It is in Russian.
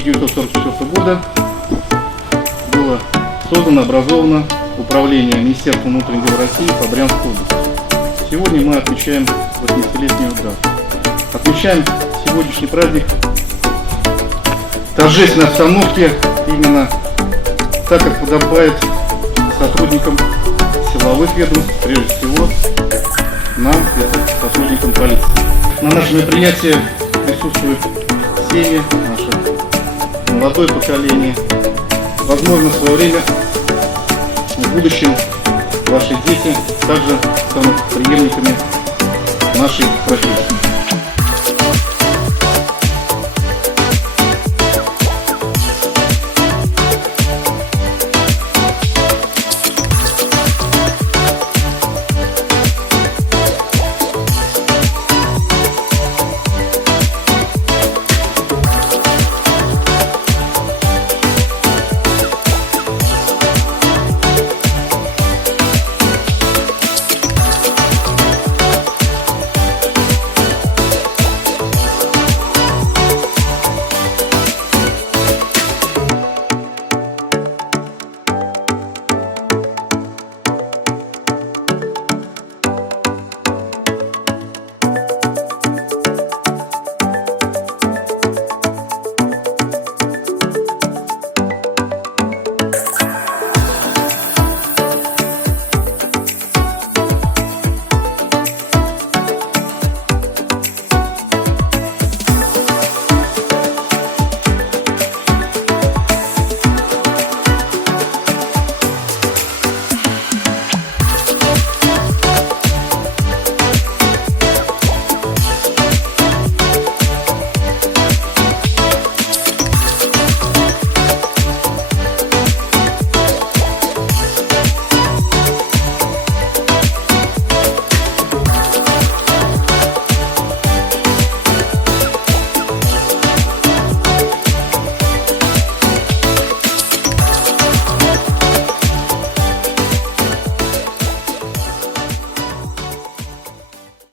1944 года было создано, образовано Управление Министерства внутренних дел России по Брянской области. Сегодня мы отмечаем 80-летнюю дату. Отмечаем сегодняшний праздник в торжественной обстановке, именно так, как подобает сотрудникам силовых ведомств, прежде всего нам, сотрудникам полиции. На нашем мероприятии присутствуют семьи, наше молодое поколение. Возможно, в свое время, в будущем, ваши дети также станут преемниками нашей профессии.